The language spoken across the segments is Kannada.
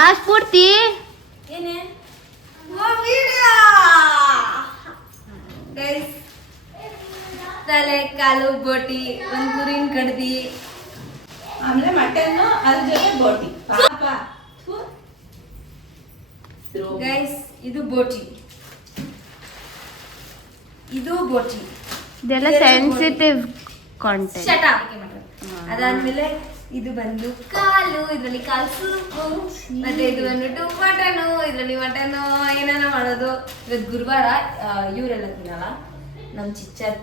ಬಾ ಸ್ಫೂರ್ತಿ. ಏನೇ ವಿಡಿಯೋ ಗೈಸ್, ತಲೆ ಕಾಲು ಬೋಟಿ, ಒಂದು ಕುರಿನ ಕಡ್ದಿ, ಆಮೇಲೆ ಮಟನ್ ಅದ್ರ ಜೊತೆ ಬೋಟಿ. ಗೈಸ್ ಇದು ಬೋಟಿ, ಇದು ಬೋಟಿ. ಇದೆಲ್ಲ ಸೆನ್ಸಿಟಿವ್ ಕಾಂಟೆಂಟ್. Shut up. ಅದಾದ್ಮೇಲೆ ಇದು ಬಂದು ಕಾಲು, ಇದ್ರಲ್ಲಿ ಕಾಲು ಸೂಪು, ಮತ್ತೆ ಇದು ಬಂದ್ಬಿಟ್ಟು ಮಟನು, ಇದ್ರಲ್ಲಿ ಮಟನು ಏನಾನ ಮಾಡೋದು. ಇವತ್ತು ಗುರುವಾರ, ಇವರೆಲ್ಲ ತಿನ್ನಲ್ಲ, ನಮ್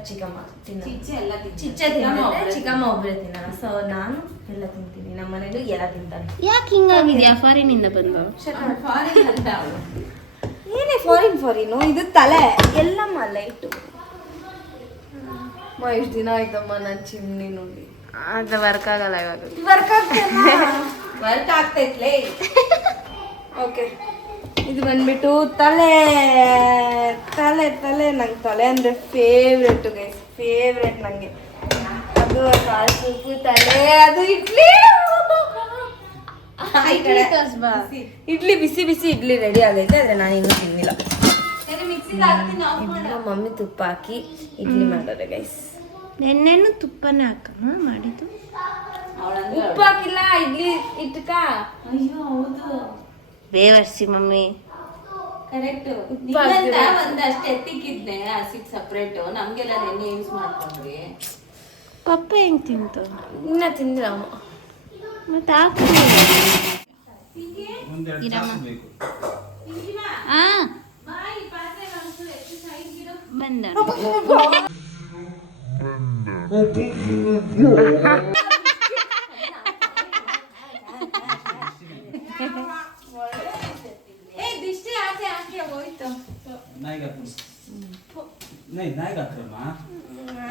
ಚಿಕ್ಕಮ್ಮ ತಿನ್ನಲ್ಲ. ಚಿಚ್ಚ ತಿಂತಾರೆ, ಚಿಕ್ಕಮ್ಮ ಒಬ್ಬರೇ ತಿನ್ನಲ್ಲ. ಸೊ ನಾನು ಎಲ್ಲ ತಿಂತೀನಿ, ನಮ್ಮ ಮನೇಲಿ ಎಲ್ಲ ತಿಂತಾರೆ. ಯಾಕೆ ಹಿಂಗಾಗಿದ್ಯಾ? ಫಾರಿನಿಂದ ಬಂದು. ಏನೇ ಫಾರಿನು, ಇದು ತಲೆ ಎಲ್ಲಮ್ಮ ಲೈಟು. ಇಷ್ಟು ದಿನ ಆಯ್ತಮ್ಮ ನಾನು ಚಿಮ್ನಿ ನೋಡಿ. ಅದು ವರ್ಕ್ ಆಗಲ್ಲ ಇವಾಗ. ವರ್ಕ್ ಆಗ್ತೈತ್ಲೇ. ಓಕೆ, ಇದು ಬಂದ್ಬಿಟ್ಟು ತಲೆ ತಲೆ ತಲೆ ನಂಗೆ ತಲೆ ಅಂದರೆ ಫೇವ್ರೆಟ್ ಗೈಸ್, ಫೇವ್ರೆಟ್ ನನಗೆ. ಅದು ಕಾಲು ಸೂಪು, ತಲೆ, ಅದು ಇಡ್ಲಿ. ಇಡ್ಲಿ ಬಿಸಿ ಬಿಸಿ ಇಡ್ಲಿ ರೆಡಿ ಆಗೈತೆ, ಆದರೆ ನಾನು ಇನ್ನೂ ತಿನ್ನಿಲ್ಲ. ಮಮ್ಮಿ ತುಪ್ಪ ಹಾಕಿ ಇಡ್ಲಿ ಮಾಡೋದು ಗೈಸ್. ನೆನ್ನೆನು ತುಪ್ಪನೇ ಹಾಕಮ್ಮ ಮಾಡಿದ್ದು. ಉಪ್ಪು ಹಾಕಿಲ್ಲ, ಇಡ್ಲಿ ಇಟ್ಟಕ. ಅಯ್ಯೋ ಹೌದು, ಬೇವರ್ಸಿ ಮಮ್ಮಿ. ಕರೆಕ್ಟ್. ಒಂದಷ್ಟು ಎತ್ತಿಕ್ಕಿದ್ನೆ ಹಸಿಗೆ ಸಪ್ರೇಟು, ನಮ್ಗೆಲ್ಲ ನೆನ್ನೆ ಯೂಸ್ ಮಾಡ್ಕೊಂಡ್ವಿ. ಪಪ್ಪ ಹೆಂಗ್ ತಿಂತು? ಇನ್ನ ತಿಂದಿಲ್ಲ ಅಮ್ಮ. ಮತ್ತೆ ಹಾಕು ಬಂದ.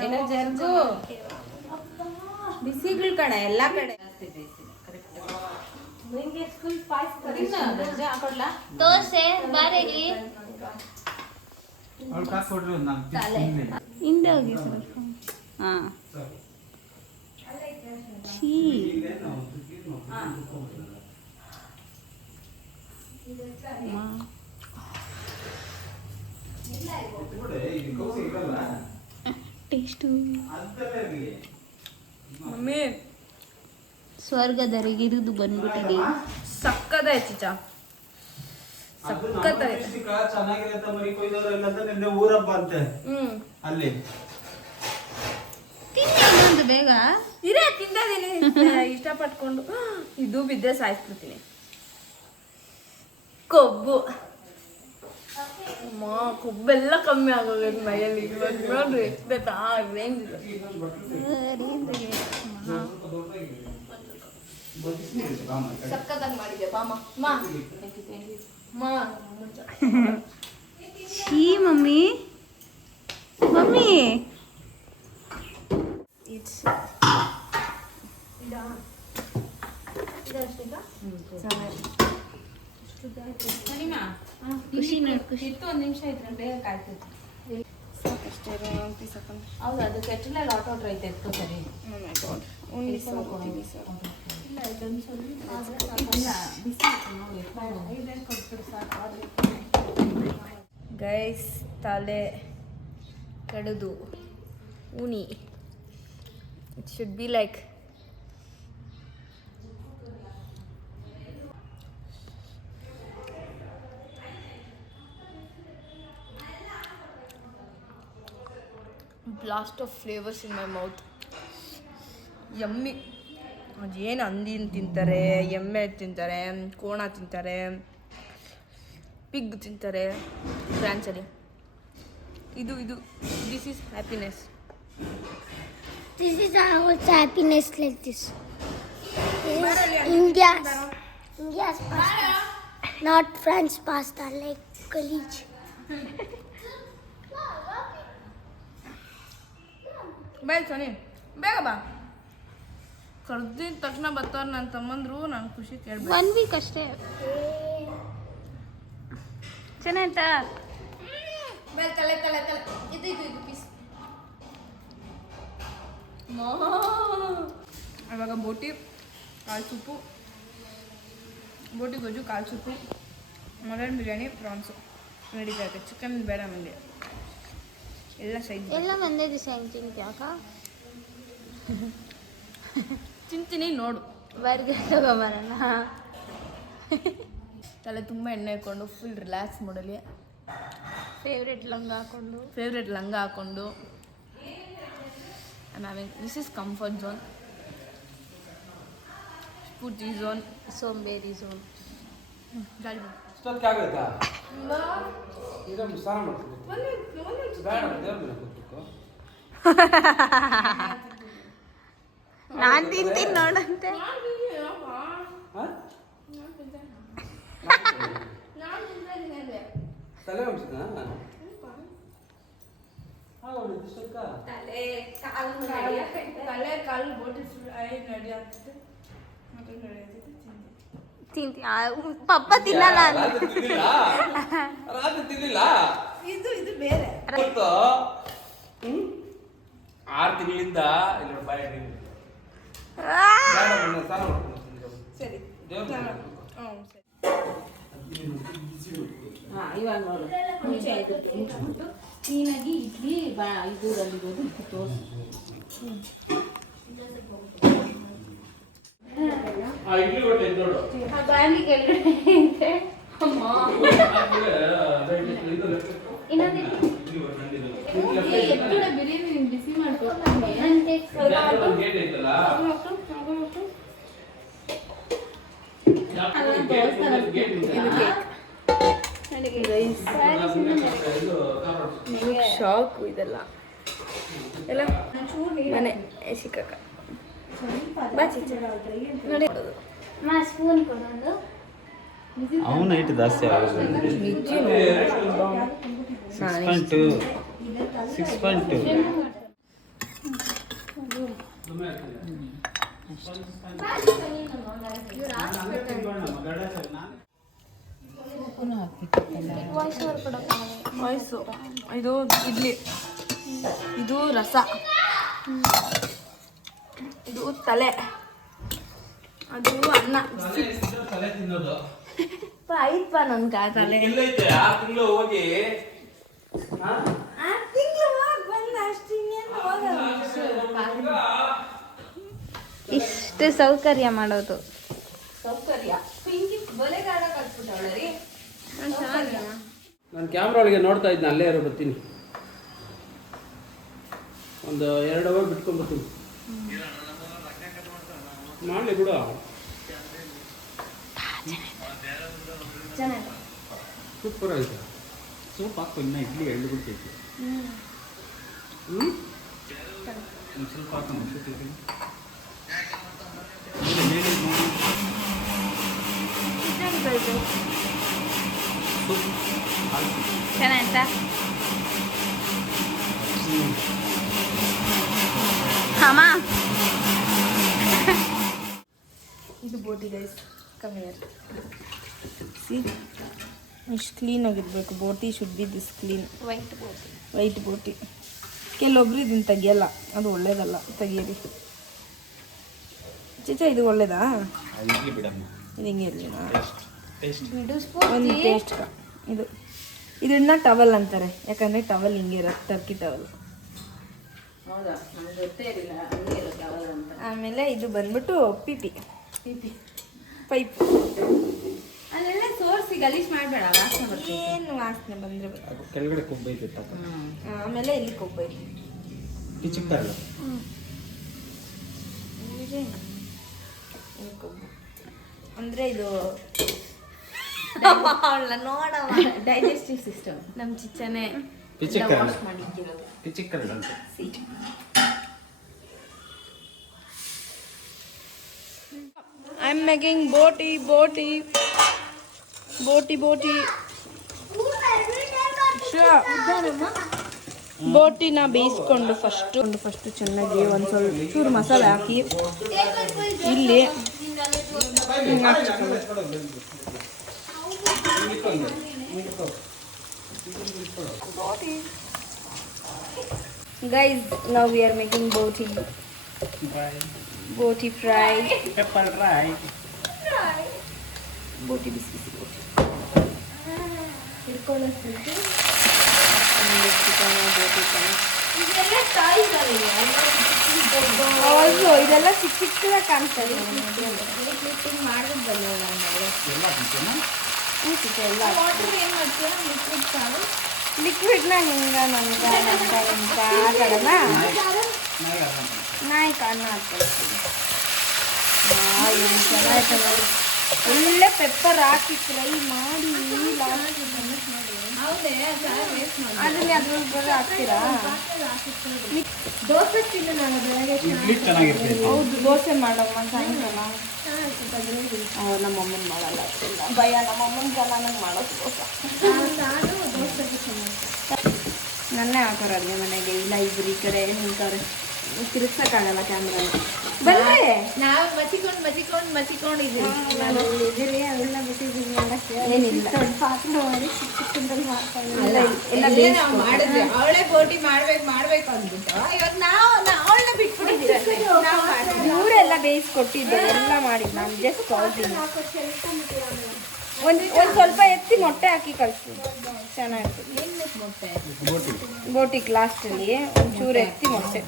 ಏನೋ ಜರ್ಗು ಬಿಸಿಗಳು ಕಡೆ ಎಲ್ಲ ಕಡೆ ದೋಸೆ ಬಾರೆಲಿ ಹಿಂದೆ ಹೋಗಿ ಸ್ವಲ್ಪ. ಹಾ ಛೀ, ಟೇಸ್ಟು ಮಮ್ಮಿ ಸ್ವರ್ಗದರಿಗಿರುದು ಬಂದ್ಬಿಟ್ಟಿದೆ. ಸಕ್ಕದಾಯ್ತು ಚಿಚ್ಚ, ಸಕ್ಕತ್ತಾಯ್ತು. ಚೆನ್ನಾಗಿರತ್ತೆ ಮರಿ ಕೊಯ್ದವ್ರೆಲ್ಲ ನಿನ್ನೆ ಊರಬ್ಬ ಅಂತೆ ಅಲ್ಲಿ. ತಿನ್ನೊಂದು ಬೇಗ ಇರೇ ತಿಂದಿದ್ದೀನಿ ಇಷ್ಟಪಟ್ಕೊಂಡು. ಇದು ಬಿದ್ದರೆ ಸಾಯಿಸ್ಬಿಡ್ತೀನಿ. ಕೊಬ್ಬು ಅಮ್ಮ, ಕೊಬ್ಬೆಲ್ಲ ಕಮ್ಮಿ ಆಗೋಗೈತೆ ಮೈಯಲ್ಲಿ. ಇವಾಗ ನೋಡ್ರಿ ಎಷ್ಟೈತೆ ಆ ರೇಂಜ್ ಇದೆ. ಸಕ್ಕತ್ತಾಗಿ ಮಾಡಿದ್ದೆ ಬಾಮ. ಛೀ ಮಮ್ಮಿ, ಮಮ್ಮಿ ಖುಷಿ ನೋಡಿ, ಖುಷಿ. ಇತ್ತು ಒಂದು ನಿಮಿಷ ಇದ್ರಲ್ಲಿ ಬೇಗ ಕಾಯ್ತೈತಿ. ಸಾಕಷ್ಟೇ ಸಾಕು. ಹೌದು, ಅದು ಕೆಟ್ಟಲೆಲ್ಲ ಆಟೋ ಐತೆ ಎತ್ತು ಸರಿ. ಗೈಸ್, ತಲೆ ಕಡಿದು ಉನಿ. It should be like blast of flavors in my mouth. Yummy. ಅದೇನು ಹಂದಿನ ತಿಂತಾರೆ, ಎಮ್ಮೆ ತಿಂತಾರೆ, ಕೋಣ ತಿಂತಾರೆ, ಪಿಗ್ ತಿಂತಾರೆ ಫ್ರಾನ್ಸಲ್ಲಿ. ಇದು this is happiness. This is also happiness like this. India's pasta, not French pasta like college. ಬೇಡ ಸನಿ, ಬೇಗ ಬಾ. ಕರ್ದಿದ ತಕ್ಷಣ ಬರ್ತಾರ ನನ್ನ ತಮ್ಮಂದ್ರು. ನಾನು ಖುಷಿ ಕೇಳ್ಬೇಕು. 1 ವೀಕ್ ಅಷ್ಟೇ. ಚೆನ್ನಾಯ್ತಾ? ಬೇಡ, ತಲೆ ಇದು ಪೀಸ್. ಇವಾಗ ಬೋಟಿ, ಕಾಳು ಸೂಪು, ಬೋಟಿ ಗೊಜ್ಜು ಕಾಲು ಸೂಪು ಮಟನ್ ಬಿರಿಯಾನಿ ಪ್ರಾನ್ಸು ನಡೀತಾ ಇದೆ. ಚಿಕನ್ ಬೇಡ ಮಂದಿ ಎಲ್ಲ ಸೈಜ್ ಎಲ್ಲ ಒಂದೇ ದಿವಸ ಹೆಂಗೆ ತಿಂತ್ಯಾಕ ತಿಂತೀನಿ ನೋಡು. ಬರ್ಗರ್ ತಗೊಬರೋಣ. ತಲೆ ತುಂಬ ಎಣ್ಣೆ ಹಾಕ್ಕೊಂಡು ಫುಲ್ ರಿಲ್ಯಾಕ್ಸ್ ಮಾಡಲಿ. ಫೇವ್ರೆಟ್ ಲಂಗ ಹಾಕೊಂಡು ಫೇವ್ರೆಟ್ ಲಂಗ ಹಾಕ್ಕೊಂಡು ದಿಸ್ ಇಸ್ ಕಂಫರ್ಟ್ ಝೋನ್, ಸ್ಫೂರ್ತಿ ಝೋನ್, ಸೋಂಬೇರಿ ಝೋನ್. ಗಾಡಿ ಇಷ್ಟೊತ್ತಾಗತ್ತಾ ಈಗ ಸ್ನಾನ ಮಾಡ್ತೀನಿ ಬೇಡ ದೇವ್ರ ಮನೆ ಕೂತ್ಕೋ. ನಾನು ತಿಂತೀನಿ ನೋಡಂತೆ. ತಲೆ ಹೊಡ್ಸಿದ್ನಾ? ತಲೆ ಕಾಲು ಬೋಟಿ ರೆಡಿ ಆಗ್ತದೆ. ತಿಂತಿ ಪಪ್ಪ ತಿನ್ನಲ್ಲ ಅಂತ. ರಾತ್ರಿ ತಿನ್ನಿಲ್ಲ. ಇದು ಬೇರೆ. 6 ತಿಂಗಳಿಂದ ಇಲ್ಲ ಬಾಯ್ ಸ್ನಾನ ಮಾಡ್ಕೊಂಡು ಸರಿ ದೇವ್ರ ಹ್ಞೂ ಸರಿ. ಇವಾಗ ನೋಡು ಮುಂಚೆ ಮುಚ್ಚಿಬಿಟ್ಟು ಕ್ಲೀನಾಗಿ ಇಡ್ಲಿ ಇದೂರಲ್ಲಿರೋದು ತೋರಿಸು. ಇಡ್ಲಿ ಹೊಟ್ಟೆ ನೋಡು. ಬಾಂಡಿ ಕೆಳಗಡೆ ಇದೆ. ಅಮ್ಮ ಬಿರಿಯಾನಿ ಬಿಸಿ ಮಾಡ್ಕೊಡ್ತೀನಿ. ಗೇಟ್ ಐತಲ್ಲ ಶಾಕು ಇದೆಲ್ಲ ಎಲ್ಲ ಮನೆ ಸಿಕ್ಕಕ್ಕ ನೋಡಿ. ಸ್ಪೂನ್ ಕೊಡೋದು. ಅವನ ಹೈಟ್ ಜಾಸ್ತಿ ಆಗೋದು 6.2 ವಾಯ್ಸು. ಇದು ಇಡ್ಲಿ, ಇದು ರಸ, ಇದು ತಲೆ, ಅದು ಅನ್ನ. ತಲೆ ತಿನ್ನೋದು ಆಯ್ತಪ್ಪ ನನ್ಗ ತಲೆ. ಎಲ್ಲೈತೆ 6 ತಿಂಗಳು ಹೋಗಿ ಇಷ್ಟು ಸೌಕರ್ಯ ಮಾಡೋದು. ನಾನು ಕ್ಯಾಮ್ರಾ ಒಳಗೆ ನೋಡ್ತಾ ಇದ್ನ, ಅಲ್ಲೇ ಇರೋ ಬರ್ತೀನಿ. ಒಂದು 2 ಅವರ್ ಬಿಟ್ಕೊಂಡ್ಬರ್ತೀನಿ. ಮಾಡಲಿ ಬಿಡು. ಸೂಪರ್ ಆಯ್ತು. ಸೂಪ್ ಹಾಕು, ಇನ್ನ ಇಡ್ಲಿ ಎಳ್ಳು ಬಿಡ್ತೈತಿ. ಒಂದು ಸ್ವಲ್ಪ ಹಾಕು ಮುಗಿಸ್ತೀವಿ. ಚೆನ್ನಾಯ್ತಾ? ಅಮ್ಮ ಇದು ಬೋಟಿ ಗೈಸ್, ಕಮ್ಮಿಯರ್ ಇಷ್ಟು ಕ್ಲೀನಾಗಿರ್ಬೇಕು. ಬೋಟಿ should be this clean. White ಬೋಟಿ. ಕೆಲವೊಬ್ರು ಇದನ್ನು ತೆಗಿಯಲ್ಲ, ಅದು ಒಳ್ಳೇದಲ್ಲ, ತೆಗಿಯರಿ. ಚಿಚ ಇದು ಒಳ್ಳೇದಾ? ಇಡ್ಲಿ ಬಿಡಮ್ಮ, ಇದು ಹಿಂಗೆ ಇರಲಿ ಟೇಸ್ಟ್ ಒಂದು ಟೇಸ್ಟ್. ಇದನ್ನ ಟವಲ್ ಅಂತಾರೆ, ಯಾಕಂದರೆ ಟವಲ್ ಹಿಂಗೆ ಇರುತ್ತೆ, ಟರ್ಕಿ ಟವಲ್. ಹೌದಾ, ನಂಗೆ ಗೊತ್ತೇ ಇರಲಿಲ್ಲ ಹಂಗೆ ಇರುತ್ತೆ ಅವಳು ಅಂತ. ಆಮೇಲೆ ಇದು ಬಂದ್ಬಿಟ್ಟು ಪಿಪಿ ಪೈಪ್. ಅಲ್ಲೆಲ್ಲ ಸೋರ್ಸಿ ಗಲೀಜ್ ಮಾಡಬೇಡ, ವಾಸನೆ ಬರ್ತದೆ. ಏನು ವಾಸನೆ ಬಂದರೆ ಅದು ಕೆಳಗಡೆ ಕೊಬ್ಬೈತೆ ತಕ್ಕ. ಆಮೇಲೆ ಇಲ್ಲಿ ಕೊಬ್ಬರಿ ಚಿಕ್ಕಲ್ಲ ಕೊಬ್ಬು ಅಂದರೆ ಇದು ನೋಡವ ಡೈಜೆಸ್ಟಿವ್ ಸಿಸ್ಟಮ್ ನಮ್ಮ ಚಿಚ್ಚನೆ ಪಿಚಿಕ್ಕಲ್ಲ, ವಾಶ್ ಮಾಡಿಕ್ಕಿರೋದು. ಪಿಚಿಕ್ಕಲ್ಲ ಅಂತ. ಐ ಆಮ್ ಮೇಕಿಂಗ್ ಬೋಟಿ ಬೋಟಿನ ಬೇಯಿಸ್ಕೊಂಡು ಫಸ್ಟು ಚೆನ್ನಾಗಿ ಒಂದು ಸ್ವಲ್ಪ ಚೂರು ಮಸಾಲೆ ಹಾಕಿ ಇಲ್ಲಿ guys, now we are making boti fry. Pepper fry. Boti busy busy boti ಹಿಡ್ಕೊಳ್ಳೋ sweet. Chicken ಬೋಟಿ ಇದೆಲ್ಲ ಟಾಯ್ಸ್ ಅಲ್ಲ ಹೌದು, ಇದೆಲ್ಲ ಚಿಕ್ಕ ಚಿಕ್ಕದಾಗಿ ಕಾಣ್ತಾ ಇದೆ. ಲಿಫ್ಟಿಂಗ್ ಮಾಡಿದ್ರೆ ಬಂದವಲ್ಲ ಎಲ್ಲ ಬಿಸಿನಾ? ಎಲ್ಲ ವಾಟರ್ ಏನು ಮಾಡ್ತೀರಾ? ಲಿಕ್ವಿಡ್ ಸಾರು ಲಿಕ್ವಿಡ್ನ ಹಿಂಗ ಆಟಾಡೋಣ. ನಾಯಿ ಕಾರಣ ಹಾಕ್ಕೊಳ್ತೀನಿ. ಏನು ಚೆನ್ನಾಯ್ತು ನೋಡಿ. ಒಳ್ಳೆ ಪೆಪ್ಪರ್ ಹಾಕಿ ಫ್ರೈ ಮಾಡಿ ಹೌದೇ ಸಾರು ವೇಸ್ಟ್ ಮಾಡಿ ಅದನ್ನ ಅದ್ರಲ್ಲಿ ಹಾಕ್ತೀರಾ? ದೋಸೆ ತಿನ್ನು ನಾನು ಬೆಳಗ್ಗೆ ಇಡ್ಲಿ ಚೆನ್ನಾಗಿರ್ತೈತೆ. ಹೌದು, ದೋಸೆ ಮಾಡಮ್ಮ ಸಾಯಂಕಾಲ. ನಮ್ಮಮ್ಮನ ಮಾಡಲ್ಲ ಅಷ್ಟೆಲ್ಲ ಭಯ. ನಮ್ಮಮ್ಮನ ಜನ ನಂಗೆ ಮಾಡೋದು ದೋಸೆ. ನಾನು ದೋಸೆಗೆ ಚೆನ್ನಾಗಿ ನನ್ನೇ ಹಾಕೋರು ಅಡುಗೆ ಮನೆಗೆ. ಇಲ್ಲ ಇಬ್ರು ಈ ಕಡೆ ನಿಂತವ್ರೆ, ತಿರ್ಗ್ಸಕ್ಕಾಗಲ್ಲ ಕ್ಯಾಮ್ರಾ. ಬಂದ್ರೆ ನಾವು ಮಚ್ಚಿಕೊಂಡು ಇದೀವಿ. ಅವೆಲ್ಲ ಬಿಟ್ಟಿದ್ದೀನಿ ಮಾಡಕ್ಕೆ. ಏನಿಲ್ಲ, ಪಾತ್ರೆ ಮಾಡಿ ಚಿಕ್ಕ ಚಿಕ್ಕದಲ್ಲಿ ಮಾಡ್ಕೊಂಡು ಎಲ್ಲ ಅಲ್ಲೇ ನಾವು ಮಾಡಿದ್ವಿ. ಅವಳೇ ಬೋಟಿ ಮಾಡ್ಬೇಕು ಅಂದ್ಬಿಟ್ಟು ಇವಾಗ ನಾವು ಅವಳನ್ನ ಬಿಟ್ಬಿಟ್ಟಿದ್ದೀವಿ. ನಾವು ಮಾಡ್ತೀವಿ. ಇವರೆಲ್ಲ ಬೇಯಿಸ್ಕೊಟ್ಟಿದ್ದು ಎಲ್ಲ ಮಾಡಿದ್ದು. ನಾನು ಜಸ್ಟ್ ಕಳ್ತೀನಿ. ಒಂದು ಸ್ವಲ್ಪ ಎತ್ತಿ ಮೊಟ್ಟೆ ಹಾಕಿ ಕಳಿಸ್ತೀನಿ, ಚೆನ್ನಾಗಿರ್ತದೆ. ಮೊಟ್ಟೆ ಬೋಟಿ ಬೋಟಿಗೆ ಲಾಸ್ಟಲ್ಲಿ ಒಂಚೂರು ಎತ್ತಿ ಮೊಟ್ಟೆ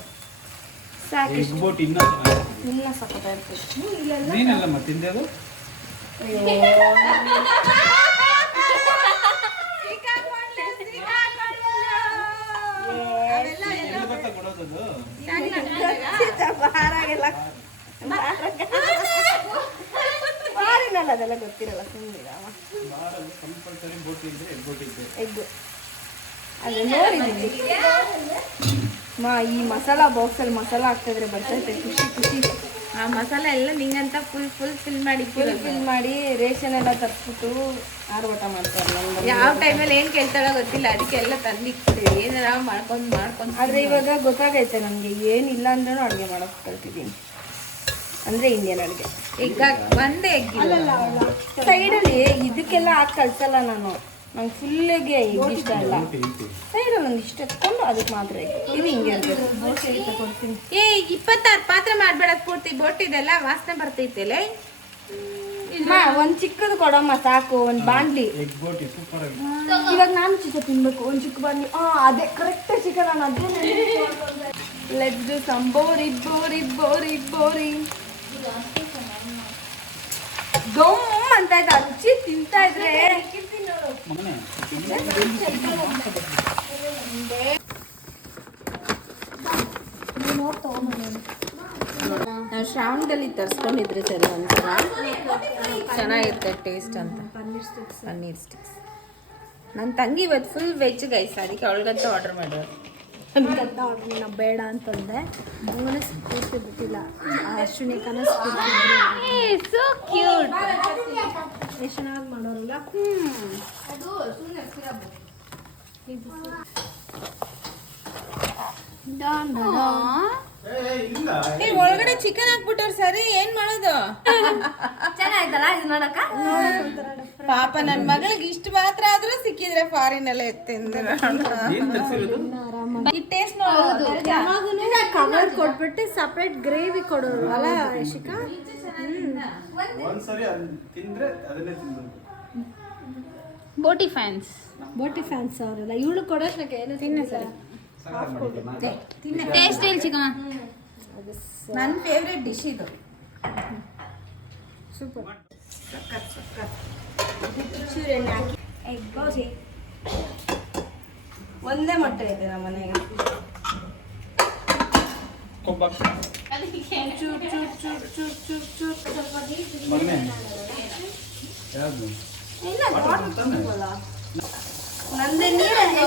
ಸಾಕು. ಎಗ್ ಬೋಟಿ ಇನ್ನೂ ಚೆನ್ನಾಗಿರ್ತೈತೆ. ಇನ್ನೂ ಸಖತ್ತಾಗಿರ್ತದೆ. ನೀನೆಲ್ಲಮ್ಮ ತಿಂದದು? ಎಲ್ಲಿ ಬರ್ತಾ ಕೊಡೋದದು? ಬಾರಾಗೆಲ್ಲ ಬಾರಿನಲ್ಲ, ಅದೆಲ್ಲ ಗೊತ್ತಿರಲ್ಲ. ಸುಮ್ಮನೆ ಬಾರಲ್ಲಿ ಕಂಪಲ್ಸರಿ ಬೋಟಿ ಇದ್ರೆ ಎಗ್ ಬೋಟಿ ಇದ್ದೆ. ಎಗ್ಗು ಅದು ನೋಡಿದ್ದೀನಿ. ಈ ಮಸಾಲ ಬಾಕ್ಸಲ್ಲಿ ಮಸಾಲ ಹಾಕ್ತಿದ್ರೆ ಬರ್ತೈತೆ ಖುಷಿ ಖುಷಿ. ಆ ಮಸಾಲೆ ಎಲ್ಲ ನಿಂಗಂತ ಫುಲ್ ಫಿಲ್ ಮಾಡಿ ಫಿಲ್ ಮಾಡಿ ರೇಷನ್ ಎಲ್ಲ ತರಿಸ್ಬಿಟ್ಟು ಆರ್ಭಟ ಮಾಡ್ತಾರೆ. ಯಾವ ಟೈಮಲ್ಲಿ ಏನು ಕೇಳ್ತಾಳೋ ಗೊತ್ತಿಲ್ಲ, ಅದಕ್ಕೆ ಎಲ್ಲ ತಂದಿಕ್ಬಿಟ್ಟಿವಿ. ಏನಾರ ಮಾಡ್ಕೊಂಡು ಆದರೆ ಇವಾಗ ಗೊತ್ತಾಗೈತೆ ನನಗೆ, ಏನಿಲ್ಲ ಅಂದ್ರೂ ಅಡುಗೆ ಮಾಡೋಕ್ಕೆ ಕಲ್ತಿದ್ದೀನಿ. ಅಂದರೆ ಇಂಡಿಯನ್ ಅಡುಗೆ. ಈಗ ಒಂದೇ ಎಗ್ಗಿಲ್ಲ ಸೈಡಲ್ಲಿ ಇದಕ್ಕೆಲ್ಲ ಹಾಕಿ ಕಳ್ಸಲ್ಲ ನಾನು. ನಂಗೆ ಫುಲ್ಲಿಗೆ ಎಗ್ ಇಷ್ಟ ಅಲ್ಲ. ಸೈಡಲ್ಲಿ ಒಂದು ಇಷ್ಟ ಎತ್ಕೊಂಡು ಅದಕ್ಕೆ ಮಾತ್ರ ಎಗ್. ಇದು ಹಿಂಗೆ ಇರಬೇಕು. ಕೊಡ್ತೀನಿ. 26 ಪಾತ್ರೆ ಮಾಡ್ಬೇಡ ಪೂರ್ತಿ. ಬೋಟಿದೆಲ್ಲ ವಾಸನೆ ಬರ್ತೈತೆಲ್ಲ. ಒಂದು ಚಿಕ್ಕದು ಕೊಡಮ್ಮ ಸಾಕು. ಒಂದು ಬಾಂಡ್ಲಿ. ಎಗ್ ಬೋಟಿ ಸೂಪರ್ ಆಗಿ. ಇವಾಗ ನಾನು ಚಿಕ್ಕ ತಿನ್ಬೇಕು. ಒಂದು ಚಿಕ್ಕ ಬಾಂಡ್ಲಿ. ಅದೇ ಕರೆಕ್ಟ್ ಚಿಕನ್. ನಾನು ಅದೇ let's do some Bori Bori Bori Bori. Gum ಅಂತ ಇದ್ದ ರುಚಿ ತಿಂತಾ ಇದ್ರೆ. ಮಗನೇ ನಾವು ಶ್ರಾವಣದಲ್ಲಿ ತರಿಸ್ಕೊಂಡಿದ್ರೆ ಸರಿ ಒಂಥರ ಚೆನ್ನಾಗಿರುತ್ತೆ ಟೇಸ್ಟ್ ಅಂತ. ಪನ್ನೀರ್ ಸ್ಟಿಕ್ಸ್ ನನ್ನ ತಂಗಿ ಇವತ್ತು ಫುಲ್ ವೆಜ್ ಗೈಸ್, ಅದಕ್ಕೆ ಅವಳಿಗಂತ ಆರ್ಡರ್ ಮಾಡೋರು. ಅಂತ ಆರ್ಡ್ರ್ ನಾ ಬೇಡ ಅಂತಂದೆ. ಹಂಗನೇ ಸ್ಫೂರ್ತಿ ಬಿಟ್ಟಿಲ್ಲ. ಅಶ್ವಿನಿ ಕನಸು ಸೋ ಕ್ಯೂಟ್. ಎಷ್ಟು ಚೆನ್ನಾಗಿ ಮಾಡೋರಲ್ಲ. ಇಲ್ಲ ಒಳಗಡೆ ಚಿಕನ್ ಹಾಕ್ಬಿಟ್ಟವ್ರು. ಸರಿ ಏನ್ ಮಾಡೋದು? ಚೆನ್ನಾಯ್ತಲ್ಲ ಇದು ನೋಡಕ್ಕ. ಪಾಪ ನನ್ನ ಮಗಳಿಗೆ ಇಷ್ಟು ಮಾತ್ರ ಆದ್ರೂ ಸಿಕ್ಕಿದ್ರೆ ಫಾರಿನ್ ಎಲ್ಲ ತಿಂದ್ರೆ ಏನ್ ತರಿಸಿರೋದು? ಈ ಟೇಸ್ಟ್ ನೋಡೋದು. ಕವರ್ ಕೊಟ್ಬಿಟ್ಟು ಸಪ್ರೇಟ್ ಗ್ರೇವಿ ಕೊಡೋರು ಅಲ್ಲ ಯಶಿಕಾ. ಒಂದ್ಸರಿ ತಿಂದ್ರೆ ಅದನ್ನೇ ತಿನ್ಬೇಕು. ಬೋಟಿ ಫ್ಯಾನ್ಸ್ ಬೋಟಿ ಫ್ಯಾನ್ಸ್ ಅವರೆಲ್ಲ. ಇವಳು ಕೊಡೋಷ್ಟಕ್ಕೆ ಏನು ತಿನ್ನ ಸರ್. ಟೇಸ್ಟ್ ಹೇಳಿ ಚಿಕ್ಕಮ್ಮ. ನನ್ನ ಫೇವ್ರೆಟ್ ಡಿಶ್ ಇದು. ಸೂಪರ್. ಒಂದೇ ಮೊಟ್ಟೆ ಇದೆ ನಮ್ಮ ಮನೆಗೆ. ಕೊಬ್ಬ ಮಗನೇ ಯಾವುದು? ನಂದೆ ನೀರಲ್ಲಿ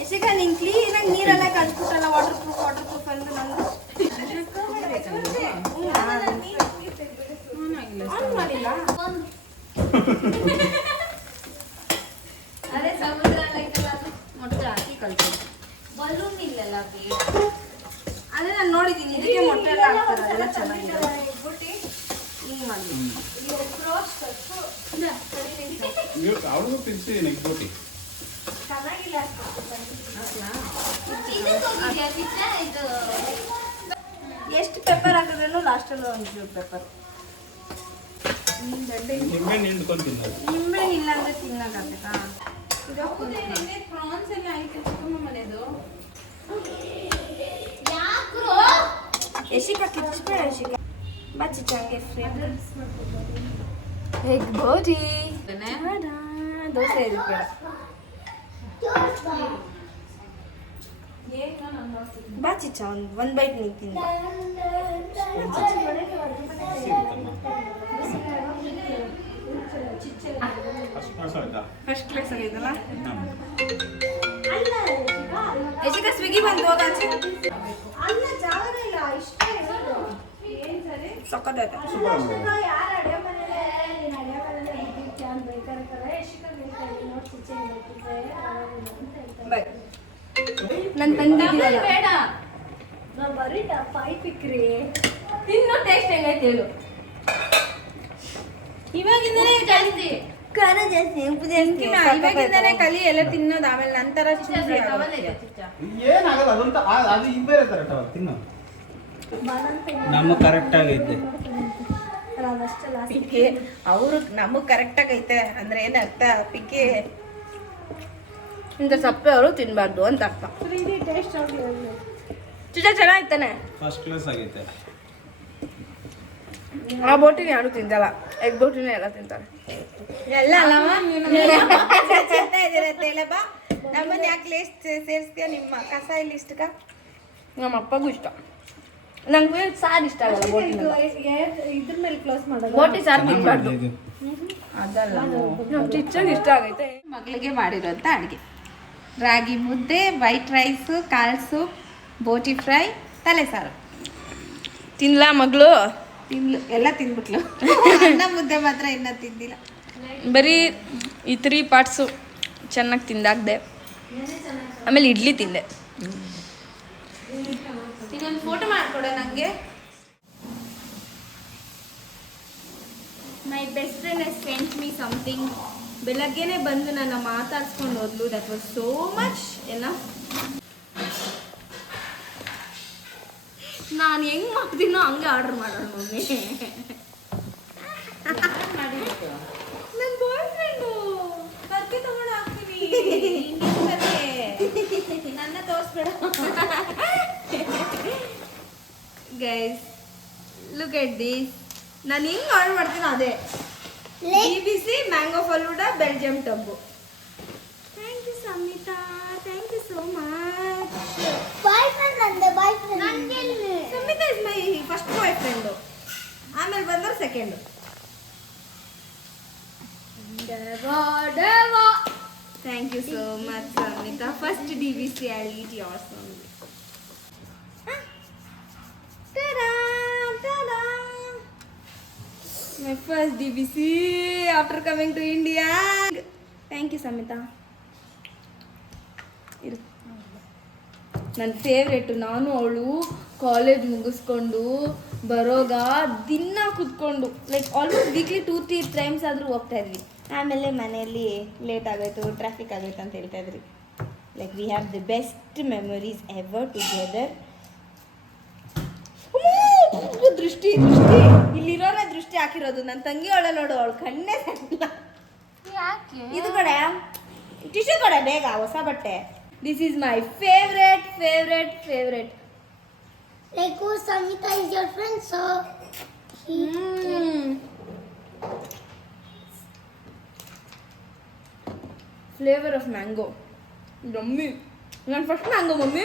ಯಶಿಕ ನೀನು ಕ್ಲೀನಾಗಿ ನೀರೆಲ್ಲ ಕಳ್ಸ್ಬಿಟ್ಟಲ್ಲ. ವಾಟರ್ ಪ್ರೂಫ್ ಅಂದ್ರೆ ನಂದು ಮಾಡಿಲ್ಲ. ಅದೇ ಸಮುದ್ರ ಮೊಟ್ಟೆ ಹಾಕಿ ಕಳ್ಸೋದು. ಬಲೂನ್ ಇಲ್ಲಲ್ಲ ಅದೇ ನಾನು ನೋಡಿದ್ದೀನಿ. ಇದಕ್ಕೆ ಮೊಟ್ಟೆ ಎಲ್ಲ ಹಾಕ್ತಾರೆ, ಅದೆಲ್ಲ ಚೆನ್ನಾಗಿದೆ. ಹಿಂಗೆ ಮಾಡಿ ಅವ್ರಿಗೂ ತಿನ್ಸಿದ್ದೀನಿ ಎಗ್ ಬೋಟಿ. ಎಷ್ಟು ಪೆಪ್ಪರ್ ಹಾಕಿದ್ರೂ ಲಾಸ್ಟಲ್ಲಿ ಒಂದು ಪೆಪ್ಪರ್. ನಿಮ್ಮೆ ನಿಂತ್ಕೊಂಡು ತಿನ್ನೋದು. ನಿಂಬೆ ಇಲ್ಲ ಅಂದ್ರೆ ತಿನ್ನಕ್ಕಾಗತ್ತಾ? ಪ್ರಾನ್ಸ್ ಎಲ್ಲ ಐತೆ ಚಿಕ್ಕಮ್ಮ ಮನೆದು. ಯಶಿಕಾ ಕಿಚ್ಬೇಡ ಯಶಿಕಾ. ಬಾ ಚಿಚ್ಚ ಹಂಗೆ ಫ್ರೆಂಡ್. ಎಗ್ ಬೋಟಿ. ದೋಸೆ ಇದು ಬೇಡ. ಬಾ ಚಿಚ್ಚ ಒಂದ್ ಬೈಟ್ ನೀನು ತಿಂದ. ಅಷ್ಟು ಕಾಸು ಆಯ್ತಾ? ಫಸ್ಟ್ ಕ್ಲಾಸ್ ಆಗಿದಲ್ಲ. ಹ್ಮ್. ಯಶಿಕಾ ಸ್ವಿಗ್ಗಿ ಬಂದು ಹೋಗಾಚೆ. ಅಲ್ಲ ಜಾಗನೇ ಇಲ್ಲ ಇಷ್ಟ ಇರೋದು. ಸಕ್ಕತ್ತಾಯ್ತು. ಯಾರು ಅಡಿಗೆ ಮನೇಲೆ ನೀನು ಅಡಿಗೆ ಮನೇಲೆ ಇದ್ದಿರ್ತೀಯ ಅಂತ ಬೈತಾರೆ. ಎಷ್ಟಕ್ಕೆ ಬೇಕಾಗಿ ನೋಡಿ ಕಿಚನ್ ಬೇಕಿದ್ರೆ ಅಂತ ಹೇಳ್ತಾರೆ. ಬಾಯ್. ನಾನು ತಂದಿದ್ದೀರಲ್ಲ. ಬೇಡ ನಾವು ಬರೀ ಪೈಪ್ ಇಕ್ರಿ. ತಿನ್ನೋ ಟೇಸ್ಟ್ ಹೆಂಗೈತೆ ಹೇಳು. ಇವಾಗಿಂದನೇ ಜಾಸ್ತಿ ಖಾರ ಜಾಸ್ತಿ ಉಪ್ಪು ಜಾಸ್ತಿ. ಇವಾಗಿಂದಾನೆ ಕಲಿ ಎಲ್ಲ ತಿನ್ನೋದು, ಆಮೇಲೆ ನಂತರ ಏನಾಗಲ್ಲ ಅದಂತ ಅದು ಇದು ಬೇರೆ ತರ ಟವಲ್ ತಿನ್ನು. ನಮ್ಮ ಕರೆಕ್ಟ್ ಆಗೈತೆ. ಅದಷ್ಟೆಲ್ಲ ಪಿಕ್ಕೆ ಅವರು ನಮಗ್ ಕರೆಕ್ಟ್ ಆಗೈತೆ ಅಂದ್ರೆ ಏನ್ ಅರ್ಥ? ಪಿಕ್ಕೆ ಇಂಥ ಸಪ್ಪೆ ಅವರು ತಿನ್ನಬಾರ್ದು ಅಂತ ಅರ್ಥ. 3D ಟೇಸ್ಟ್ ಹೋಗ್ಲಿ. ಚಿಚ್ಚ ಚೆನ್ನಾಗಿತ್ತಾನೆ. ಫಸ್ಟ್ ಕ್ಲಾಸ್ ಆಗೈತೆ. ಆ ಬೋಟಿನ ಯಾರು ತಿಂತಲ್ಲ, ಎಗ್ ಬೋಟಿನ ಎಲ್ಲ ತಿಂತಾರೆ. ಎಲ್ಲ ಅಲ್ಲವ ಬಾ ನಮ್ಮನ್ನ ಯಾಕೆ ಲಿಸ್ಟ್ ಸೇರಿಸ್ತೀಯ? ನಿಮ್ಮ ಕಸ ಇಲ್ಲಿ ಇಷ್ಟಕ್ಕ ನಮ್ಮ ಅಪ್ಪಗೂ ಇಷ್ಟ. ನಂಗೆ ಸಾರು ಇಷ್ಟ ಆಗಲ್ಲ ಬೋಟಿನ. ಇದ್ರ ಮೇಲೆ ಕ್ಲೋಸ್ ಮಾಡೋದು. ಬೋಟಿ ಸಾರು ತಿನ್ಬಾರ್ದು. ಅದಲ್ಲ ನಮ್ಮ ಚಿಚ್ಚಗೆ ಇಷ್ಟ ಆಗೈತೆ. ಮಗಳಿಗೆ ಮಾಡಿರೋಂಥ ಅಡುಗೆ: ರಾಗಿ ಮುದ್ದೆ, ವೈಟ್ ರೈಸು, ಕಾಳು ಸೂಪ್, ಬೋಟಿ ಫ್ರೈ, ತಲೆ ಸಾರು. ತಿನ್ಲಾ ಮಗಳು? ತಿನ್ಲು, ಎಲ್ಲ ತಿನ್ಬಿಟ್ಲು. ಅನ್ನ ಮುದ್ದೆ ಮಾತ್ರ ಇನ್ನೂ ತಿಂದಿಲ್ಲ. ಬರೀ ಈ 3 ಪಾರ್ಟ್ಸು ಚೆನ್ನಾಗಿ ತಿಂದಾಗ್ದೆ. ಆಮೇಲೆ ಇಡ್ಲಿ ತಿಂದೆ. ಇನ್ನೊಂದು ಫೋಟೋ ಮಾಡ್ಕೊಡ ನನಗೆ. My best friend has sent me something. ಬೆಳಗ್ಗೆನೆ ಬಂದು ನನ್ನ ಮಾತಾಡ್ಸ್ಕೊಂಡು ಹೋದ್ಲು. That was so much enough. ನಾನು ಹೆಂಗ್ ಮಾಡ್ತೀನೋ ಹಂಗೆ ಆರ್ಡರ್ ಮಾಡೋಣ ಮಮ್ಮಿ. ನನ್ನ ಬಾಯ್ ಫ್ರೆಂಡು ಕರ್ಕೆ ತಗೊಂಡು ಹಾಕ್ತೀನಿ. ನನ್ನ ತೋರಿಸ್ಬೇಡ. Guys look at this. ನಾನು ಹೆಂಗ್ ಆರ್ಡರ್ ಮಾಡ್ತೀನೋ ಅದೇ. BBC mango falooda Belgium tub. Thank you Samita, thank you so much. Samita is my first boyfriend. ಆಮೇಲೆ ಬಂದವ್ರು second. Thank you so much Samita. First DBC I'll eat yours only. My first DBC after coming to India. Thank you Samita. ನನ್ನ ಫೇವ್ರೇಟು. ನಾನು ಅವಳು ಕಾಲೇಜ್ ಮುಗಿಸ್ಕೊಂಡು ಬರೋಗ ದಿನ ಕೂತ್ಕೊಂಡು ಲೈಕ್ ಆಲ್ಮೋಸ್ಟ್ ವೀಕ್ಲಿ 2-3 ಟೈಮ್ಸ್ ಆದರೂ ಹೋಗ್ತಾ ಇದ್ವಿ. ಆಮೇಲೆ ಮನೆಯಲ್ಲಿ ಲೇಟ್ ಆಗೋಯ್ತು, ಟ್ರಾಫಿಕ್ ಆಗೋಯ್ತು ಅಂತ ಹೇಳ್ತಾ ಇದ್ರಿ. Like we have the best memories ever together. ದೃಷ್ಟಿ ದೃಷ್ಟಿ ಇಲ್ಲಿರೋನೇ ದೃಷ್ಟಿ ಹಾಕಿರೋದು. ನನ್ನ ತಂಗಿ ಅವಳ ನೋಡು, ಅವಳು ಕಣ್ಣೇ ಸಣ್ಣ. ಇದು ಕಡೆ ಟಿಶ್ಯೂ ಕಡೆ ಬೇಗ ಹೊಸ ಬಟ್ಟೆ. This is my favourite favourite favourite. Like who Samita is your friend, so flavour of mango. Mummy ನಾನು ಫಸ್ಟ್ ಮ್ಯಾಂಗೋ ಮಮ್ಮಿ.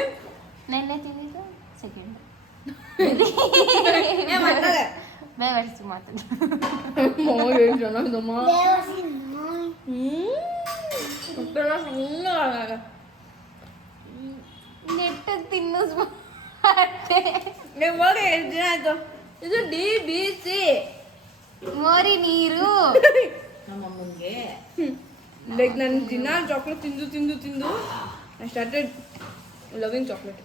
ನೆನ್ನೆ ತಿಂದಿದ್ದು ಸೆಕೆಂಡ್. ಬೇವರ್ಸಿ ಮಾತಾಡ. ಚೆನ್ನಾಗಿದಮ್ಮ. ನೆಟ್ಟಗೆ ತಿನ್ನಿಸ್ ಇವಾಗ ಎಷ್ಟು ದಿನ ಆಯ್ತು? ಇದು DBC ಮೋರಿ ನೀರು. ನಮ್ಮಮ್ಮಂಗೆ ಲೈಕ್ ನಾನು ದಿನ ಚಾಕ್ಲೇಟ್ ತಿಂದು ತಿಂದು ತಿಂದು ಐ ಸ್ಟಾರ್ಟೆಡ್ ಲವಿಂಗ್ ಚಾಕ್ಲೇಟ್.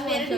ಅವೆರಡು